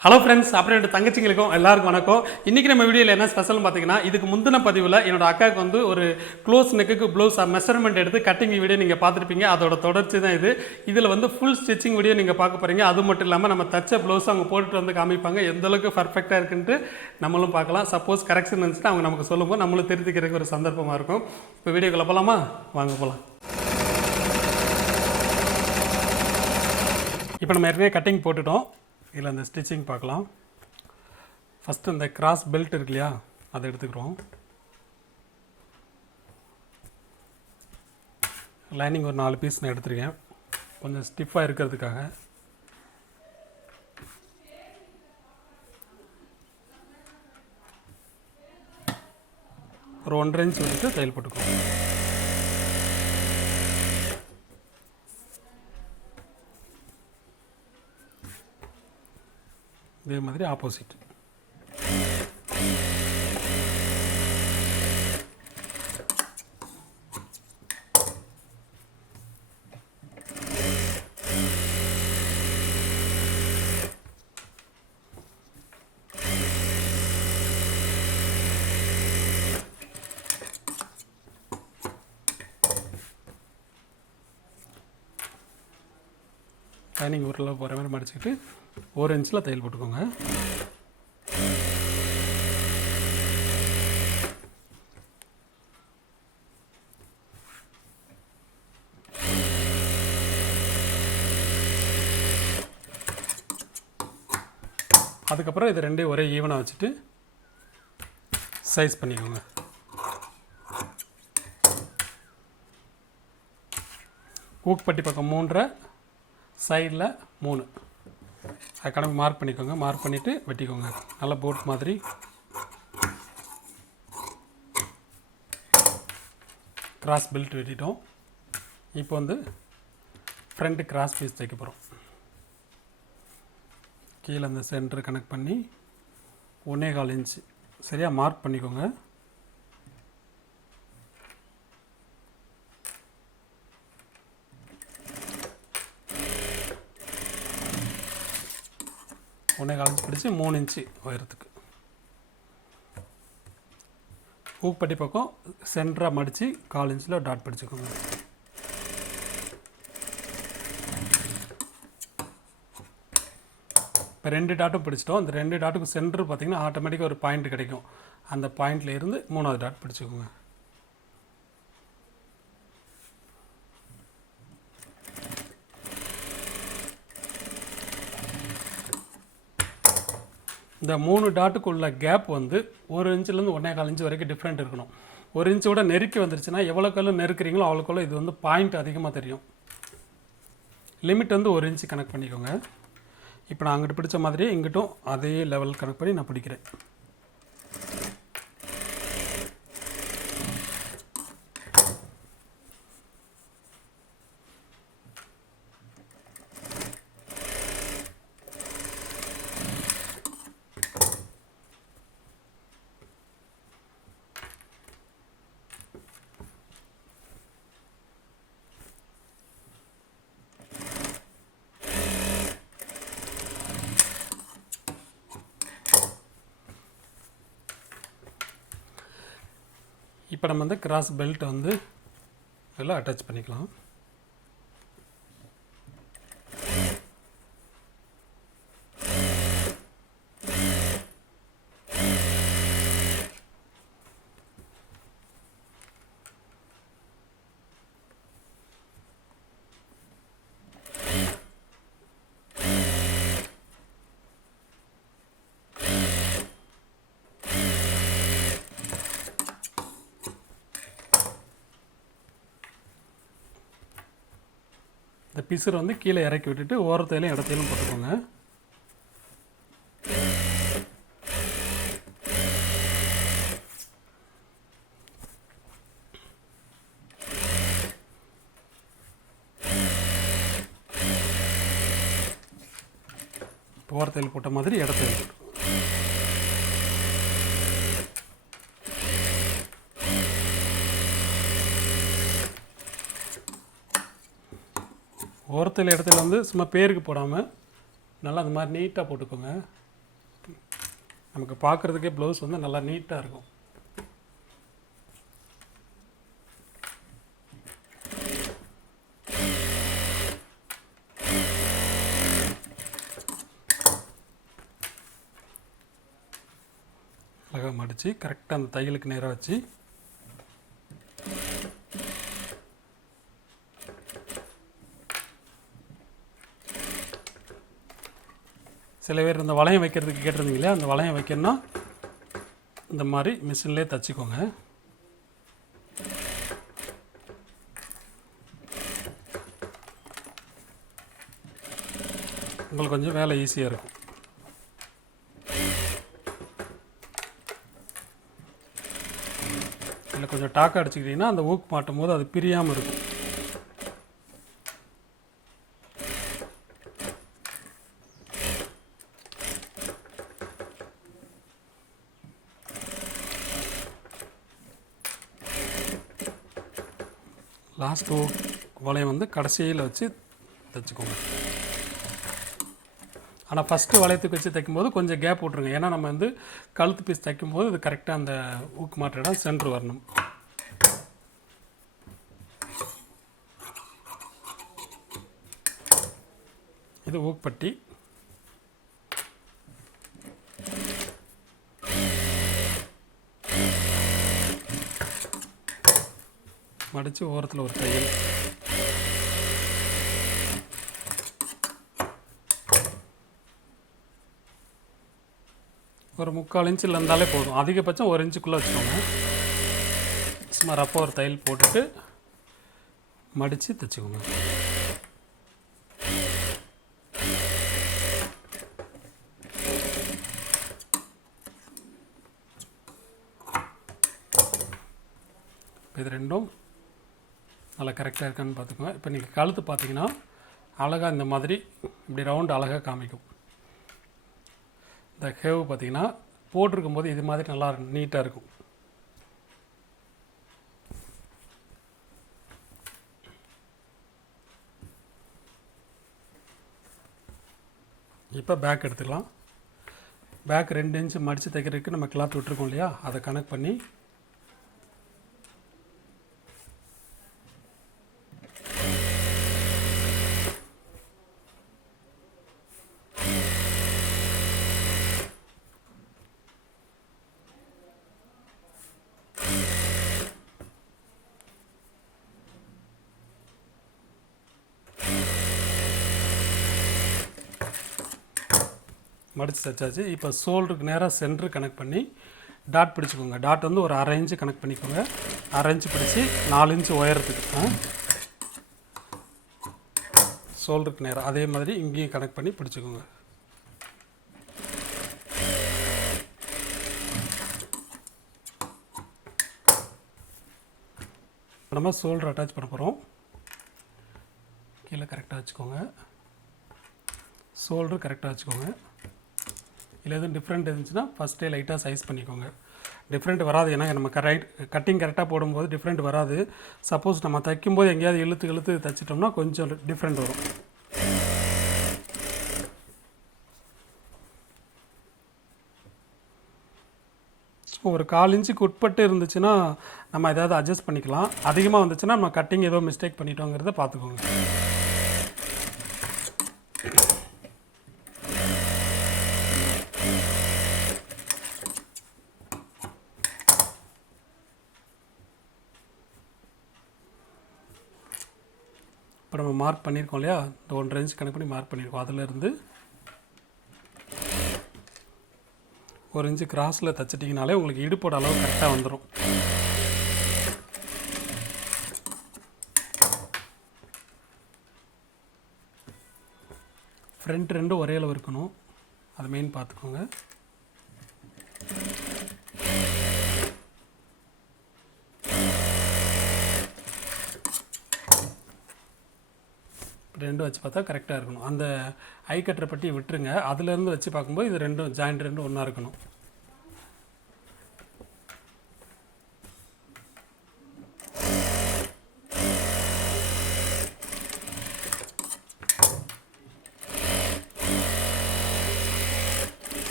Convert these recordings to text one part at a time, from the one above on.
Hello friends, அப்புறம் என்னோட தங்கச்சிங்களுக்கும் எல்லாருக்கும் வணக்கம். இன்றைக்கி நம்ம வீடியோவில் என்ன ஸ்பெஷல்னு பார்த்தீங்கன்னா, இதுக்கு முந்தின பதிவில் என்னோட அக்காவுக்கு வந்து ஒரு க்ளோஸ் நெக்குக்கு ப்ளவுஸ் மெஷர்மெண்ட் எடுத்து கட்டிங் வீடியோ நீங்கள் பார்த்துருப்பீங்க. அதோட தொடர்ச்சி தான் இது. இதில் வந்து ஃபுல் ஸ்டிச்சிங் வீடியோ நீங்கள் பார்க்க போகிறீங்க. அது மட்டும் இல்லாமல் நம்ம தச்ச ப்ளவுஸ் அவங்க போட்டுட்டு வந்து காமிப்பாங்க. எந்த அளவுக்கு பர்ஃபெக்டாக இருக்குன்ட்டு நம்மளும் பார்க்கலாம். சப்போஸ் கரெக்ஷன் இருந்துச்சுன்னா அவங்க நமக்கு சொல்லும்போது நம்மளும் திருத்திக்கிறதுக்கு ஒரு சந்தர்ப்பமாக இருக்கும். இப்போ வீடியோக்குள்ள போகலாமா? வாங்க போகலாம். இப்போ நம்ம ஏற்கனவே கட்டிங் போட்டுட்டோம். இதில் அந்த ஸ்டிச்சிங் பார்க்கலாம். ஃபஸ்ட்டு இந்த கிராஸ் பெல்ட் இருக்கு இல்லையா, அதை எடுத்துக்கிறோம். லைனிங் ஒரு 4 பீஸ் நான் எடுத்துருக்கேன், கொஞ்சம் ஸ்டிஃபாக இருக்கிறதுக்காக. ஒரு 1.5 இன்ச் விட்டு தையல் போட்டுக்குவோம். இதே மாதிரி ஆப்போசிட். லைனிங் ஊரில் போகிற மாதிரி மடிச்சுக்கிட்டு 1 இன்ச்சில் தையல் போட்டுக்கோங்க. அதுக்கப்புறம் இது ரெண்டையும் ஒரே ஈவனாக வச்சுட்டு சைஸ் பண்ணிக்கோங்க. ஊக்குப்பட்டி பக்கம் 3.5, சைடில் 3, அது கணக்கு மார்க் பண்ணிக்கோங்க. மார்க் பண்ணிவிட்டு வெட்டிக்கோங்க. நல்லா போட் மாதிரி. கிராஸ் பெல்ட் வெட்டிட்டோம். இப்போ வந்து ஃப்ரண்ட்டு கிராஸ் பீஸ் தைக்க போகிறோம். கீழே அந்த சென்டர் கனெக்ட் பண்ணி 1.25 இன்ச்சு சரியாக மார்க் பண்ணிக்கோங்க. ஒன்றே கால் இன்ச்சு பிடிச்சி 3 இன்ச்சு உயரத்துக்கு. ஊக்குப்பட்டி பக்கம் சென்டராக மடித்து 1/4 இன்ச்சில் டாட் பிடிச்சிக்கோங்க. இப்போ 2 டாட்டும் பிடிச்சிட்டோம். அந்த 2 டாட்டுக்கு சென்டர் பார்த்திங்கன்னா ஆட்டோமேட்டிக்காக ஒரு பாயிண்ட் கிடைக்கும். அந்த பாயிண்டில் இருந்து 3வது டாட் பிடிச்சிக்கோங்க. இந்த 3 டாட்டுக்குள்ள கேப் வந்து 1 இன்ச்சிலேருந்து 1.25 இன்ச்சு வரைக்கும் டிஃப்ரெண்ட் இருக்கணும். 1 இன்ச்சு விட நெருக்கி வந்துருச்சுன்னா எவ்வளோக்கெல்லாம் நெருக்கிறீங்களோ அவ்வளோக்கெல்லாம் இது வந்து பாயிண்ட் அதிகமாக தெரியும். லிமிட் வந்து 1 இன்ச்சு கனெக்ட் பண்ணிக்கோங்க. இப்போ நான் அங்கிட்டு பிடிச்ச மாதிரியே இங்கிட்டும் அதே லெவல் கனெக்ட் பண்ணி நான் பிடிக்கிறேன். இப்போ நம்ம வந்து கிராஸ் பெல்ட் வந்து எல்லாம் அட்டாச் பண்ணிக்கலாம். இந்த பிசர் வந்து கீழே இறக்கி விட்டுட்டு ஓரத்தையிலும் இடத்தையிலும் போட்டுக்கோங்க. ஓரத்தையில் போட்ட மாதிரி இடத்தையில் போட்டு ஓரத்தில் இடத்துல வந்து சும்மா பேருக்கு போடாமல் நல்லா அந்த மாதிரி நீட்டாக போட்டுக்கோங்க. நமக்கு பார்க்குறதுக்கே ப்ளவுஸ் வந்து நல்லா நீட்டாக இருக்கும். அழகாக மடித்து கரெக்டாக அந்த தையலுக்கு நேராக வச்சு சில பேர் இந்த வளையம் வைக்கிறதுக்கு கேட்டிருந்தீங்க இல்லையா, அந்த வளையம் வைக்கணும்னா இந்த மாதிரி மிஷின்லேயே தைச்சிக்கோங்க. உங்களுக்கு கொஞ்சம் வேலை ஈஸியாக இருக்கும். இல்லை கொஞ்சம் டாக்காக அடிச்சுக்கிட்டிங்கன்னா அந்த ஊக்கு மாட்டும் போது அது பிரியாமல் இருக்கும். லாஸ்ட் வளையம் வந்து கடைசியில் வச்சு தைச்சிக்கோங்க. ஆனால் ஃபஸ்ட்டு வளையத்துக்கு வச்சு தைக்கும்போது கொஞ்சம் கேப் விட்ருங்க. ஏன்னா நம்ம வந்து கழுத்து பீஸ் தைக்கும்போது இது கரெக்டாக அந்த ஊக்கு மாற்ற இடம் சென்ட்ரு வரணும். இது ஊக்குப்பட்டி. மடித்து ஓரத்தில் ஒரு தையல். ஒரு 3/4 இன்ச்சில் இருந்தாலே போதும். அதிகபட்சம் 1 இன்ச்சுக்குள்ளே வச்சுக்கோங்க. சும்மா ரஃப்பாக ஒரு தையல் போட்டுட்டு மடித்து தைச்சிக்கோங்க. இது ரெண்டும் நல்லா கரெக்டாக இருக்கான்னு பார்த்துக்கோங்க. இப்போ நீங்கள் கழுத்து பார்த்தீங்கன்னா அழகாக இந்த மாதிரி இப்படி ரவுண்டு அழகாக காமிக்கும். இந்த ஹேவ் பார்த்திங்கன்னா போட்டிருக்கும் போது இது மாதிரி நல்லா நீட்டாக இருக்கும். இப்போ பேக் எடுத்துக்கலாம். பேக் 2 இன்ச்சு மடித்து தைக்கிறதுக்கு நம்ம கிளாத் விட்டுருக்கோம் இல்லையா, அதை கனெக்ட் பண்ணி மடித்து தைச்சாச்சு. இப்போ ஷோல்டருக்கு நேராக சென்ட்ரு கனெக்ட் பண்ணி டாட் பிடிச்சிக்கோங்க. டாட் வந்து ஒரு 1/2 இன்ச்சு கனெக்ட் பண்ணிக்கோங்க. 1/2 இன்ச்சு பிடிச்சி 4 இன்ச்சு உயரத்துக்கு ஷோல்டருக்கு நேராக அதே மாதிரி இங்கேயும் கனெக்ட் பண்ணி பிடிச்சிக்கோங்க. நம்ம ஷோல்டர் அட்டாச் பண்ண போகிறோம். கீழே கரெக்டாக வச்சுக்கோங்க. ஷோல்டர் கரெக்டாக வச்சுக்கோங்க. இல்லை எதுவும் டிஃப்ரெண்ட் இருந்துச்சுன்னா ஃபஸ்ட்டே லைட்டாக சைஸ் பண்ணிக்கோங்க. டிஃப்ரெண்ட் வராது. ஏன்னா நம்ம கட்டிங் கரெக்டாக போடும்போது டிஃப்ரெண்ட் வராது. சப்போஸ் நம்ம தைக்கும்போது எங்கேயாவது இழுத்து தைச்சிட்டோம்னா கொஞ்சம் டிஃப்ரெண்ட் வரும். ஒரு 1/4 இன்ச்சுக்கு உட்பட்டு இருந்துச்சுன்னா நம்ம ஏதாவது அட்ஜஸ்ட் பண்ணிக்கலாம். அதிகமாக வந்துச்சுன்னா நம்ம கட்டிங் ஏதோ மிஸ்டேக் பண்ணிட்டோங்கிறத பார்த்துக்கோங்க. இப்போ நம்ம மார்க் பண்ணியிருக்கோம் இல்லையா, இந்த 1/2 இன்ச் கணக்கு பண்ணி மார்க் பண்ணியிருக்கோம். அதிலேருந்து 1 இன்ச்சு கிராஸில் தைச்சிட்டிங்கனாலே உங்களுக்கு இடுப்போட அளவு கரெக்டாக வந்துடும். ஃப்ரண்ட் 2 ஒரே அளவு இருக்கணும். அது மெயின் பார்த்துக்கோங்க. ரெண்டும் வச்சு பார்த்தா கரெக்டாக இருக்கணும். அந்த ஐ கட்டரை பட்டி விட்டுருங்க. அதுலேருந்து வச்சு பார்க்கும்போது இது ரெண்டும் ஜாயிண்ட் ரெண்டும் ஒன்றா இருக்கணும்.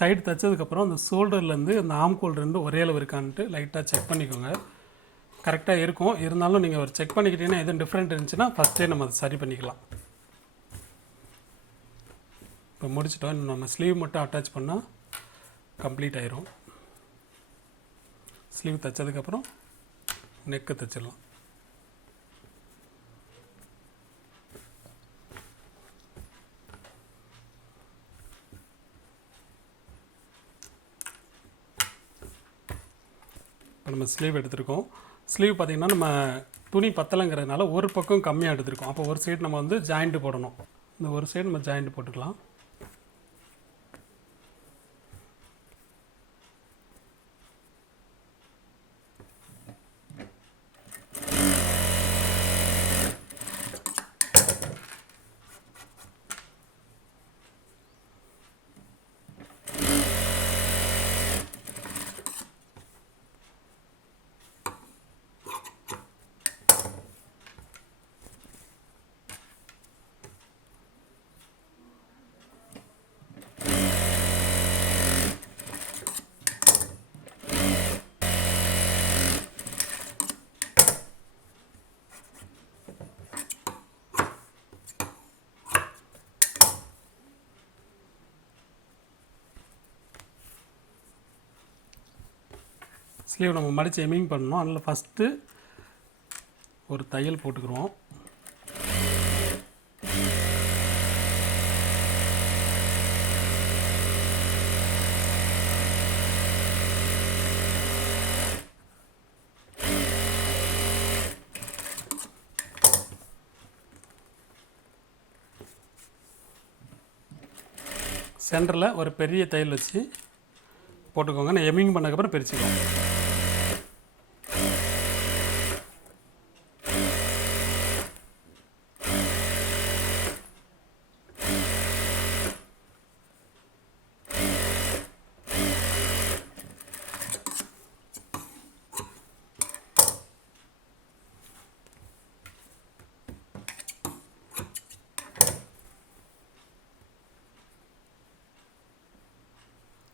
சைடு தைச்சதுக்கப்புறம் அந்த ஷோல்டர்லேருந்து அந்த ஆம்கோல்லேருந்து ஒரே அளவு இருக்கான்ட்டு லைட்டாக செக் பண்ணிக்கோங்க. கரெக்டாக இருக்கும். இருந்தாலும் நீங்கள் ஒரு செக் பண்ணிக்கிட்டீங்கன்னா எதுவும் டிஃப்ரெண்ட் இருந்துச்சுன்னா ஃபஸ்ட்டே நம்ம அதை சரி பண்ணிக்கலாம். இப்போ முடிச்சிட்டோம். இன்னும் நம்ம ஸ்லீவ் மட்டும் அட்டாச் பண்ணால் கம்ப்ளீட் ஆயிரும். ஸ்லீவ் தைச்சதுக்கப்புறம் நெக்கு தைச்சிடலாம். இப்போ நம்ம ஸ்லீவ் எடுத்துருக்கோம். ஸ்லீவ் பார்த்திங்கன்னா நம்ம துணி பத்தலைங்கிறதுனால ஒரு பக்கம் கம்மியாக எடுத்துருக்கோம். அப்போ ஒரு சைடு நம்ம வந்து ஜாயிண்ட்டு போடணும். இந்த ஒரு சைடு நம்ம ஜாயிண்ட் போட்டுக்கலாம். ஸ்லீவ் நம்ம மடித்து எமிங் பண்ணணும். அதில் ஃபஸ்ட்டு ஒரு தையல் போட்டுக்கிறோம். சென்டரில் ஒரு பெரிய தையல் வச்சு போட்டுக்கோங்க. நான் எமிங் பண்ணக்கப்புறம் பிரிச்சுக்கோங்க.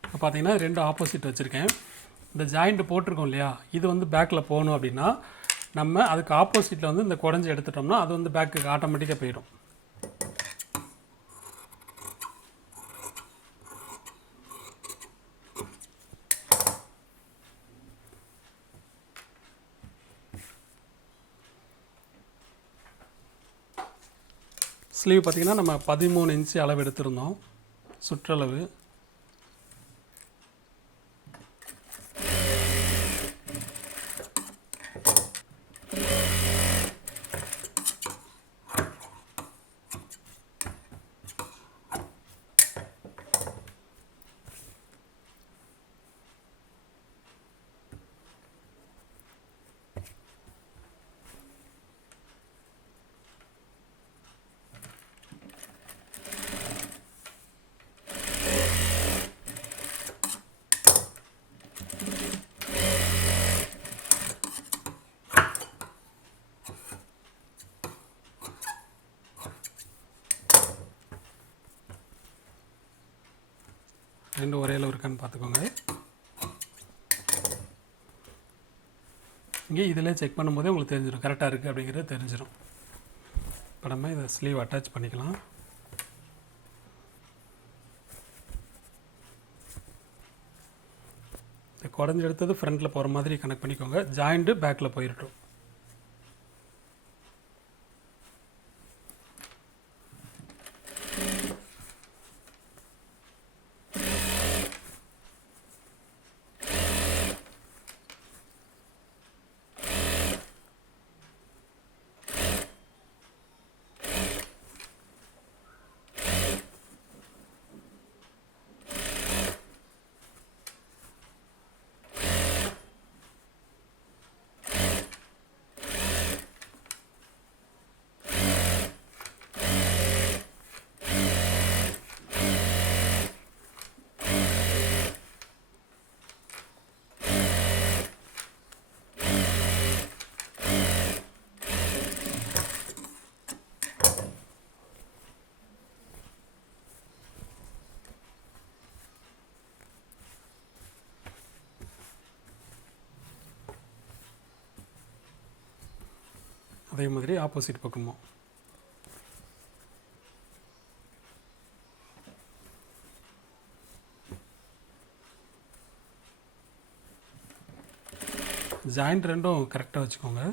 இப்போ பார்த்தீங்கன்னா 2 ஆப்போசிட் வச்சுருக்கேன். இந்த ஜாயிண்ட் போட்டிருக்கோம் இல்லையா, இது வந்து பேக்கில் போகணும் அப்படின்னா நம்ம அதுக்கு ஆப்போசிட்டில் வந்து இந்த குடஞ்சி எடுத்துட்டோம்னா அது வந்து பேக்குக்கு ஆட்டோமேட்டிக்காக போயிடும். ஸ்லீவ் பார்த்திங்கன்னா நம்ம 13 இன்ச்சு அளவு எடுத்திருந்தோம் சுற்றளவு. ரெண்டு ஒரே அளவு இருக்கான்னு பார்த்துக்கோங்க. இங்கே இதில் செக் பண்ணும்போதே உங்களுக்கு தெரிஞ்சிடும் கரெக்டாக இருக்குது அப்படிங்கிறது தெரிஞ்சிடும். இப்போ நம்ம இதை ஸ்லீவ் அட்டாச் பண்ணிக்கலாம். இந்த குடஞ்சி எடுத்தது ஃப்ரண்ட்டில் போகிற மாதிரி கனெக்ட் பண்ணிக்கோங்க. ஜாயிண்ட்டு பேக்கில் போயிடட்டும். அதே மாதிரி ஆப்போசிட் பக்கமும். ஜாயிண்ட் ரெண்டும் கரெக்டாக வச்சுக்கோங்க.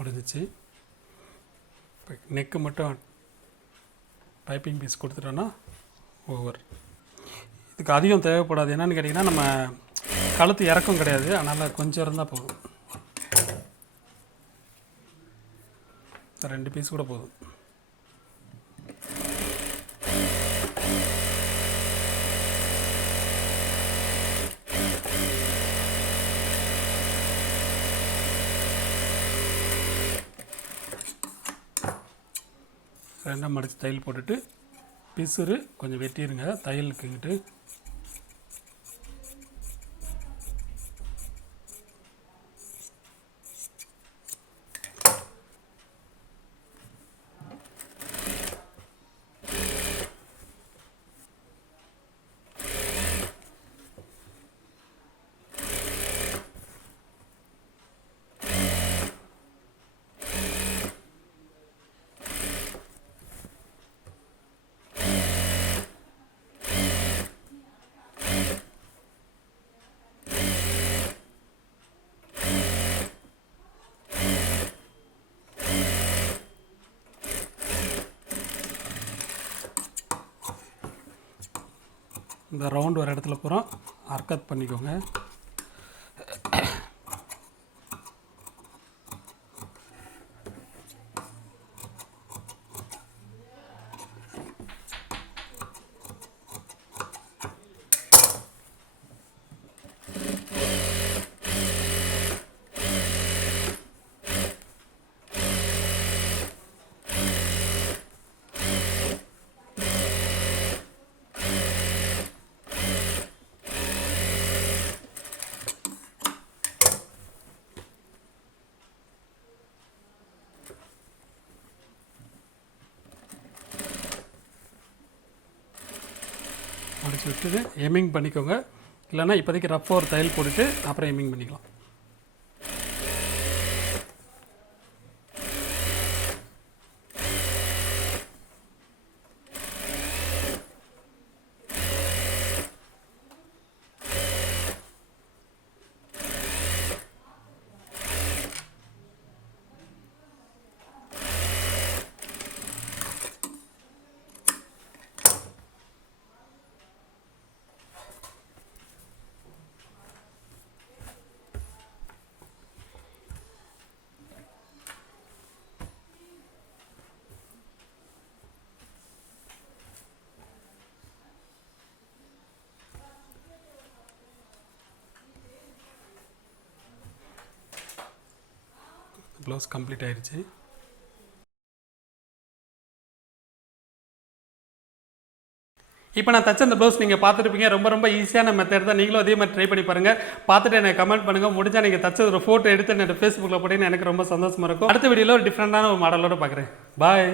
முடிஞ்சிச்சு. இப்போ நெக்கு மட்டும் பைப்பிங் பீஸ் கொடுத்துட்டோன்னா ஓவர். இதுக்கு அதிகம் தேவைப்படாது. என்னென்னு கேட்டிங்கன்னா நம்ம கழுத்து இறக்கம் கிடையாது, அதனால் கொஞ்சம் இருந்தால் போதும். 2 பீஸ் கூட போதும். ரெண்டாம் மடித்து தையல் போட்டுட்டு பிசுறு கொஞ்சம் வெட்டிடுங்க தையலுக்குங்கிட்டு. இந்த ரவுண்ட் வர இடத்துல பூரா அர்க்கத் பண்ணிக்கோங்க. முடிச்சு விட்டுட்டு எம்மிங் பண்ணிக்கோங்க. இல்லைன்னா இப்போதைக்கு ரஃப்பாக ஒரு தையல் போட்டுட்டு அப்புறம் எம்மிங் பண்ணிக்கலாம். ப்ளவுஸ் கம்ப்ளீட் ஆயிடுச்சு. இப்போ நான் தச்ச அந்த ப்ளவுஸ் நீங்கள் பார்த்துருப்பீங்க. ரொம்ப ஈஸியான மெத்தட் தான். நீங்களும் அதே மாதிரி ட்ரை பண்ணி பாருங்கள். பார்த்துட்டு எனக்கு கமெண்ட் பண்ணுங்கள். முடிஞ்சால் நீங்கள் தச்ச ஒரு ஃபோட்டோ எடுத்து என்னோட ஃபேஸ்புக்கில் போட்டிங்கன்னா எனக்கு ரொம்ப சந்தோஷமாக இருக்கும். அடுத்த வீடியோவில் ஒரு டிஃப்ரெண்டான ஒரு மாடலோடு பார்க்குறேன். பாய்.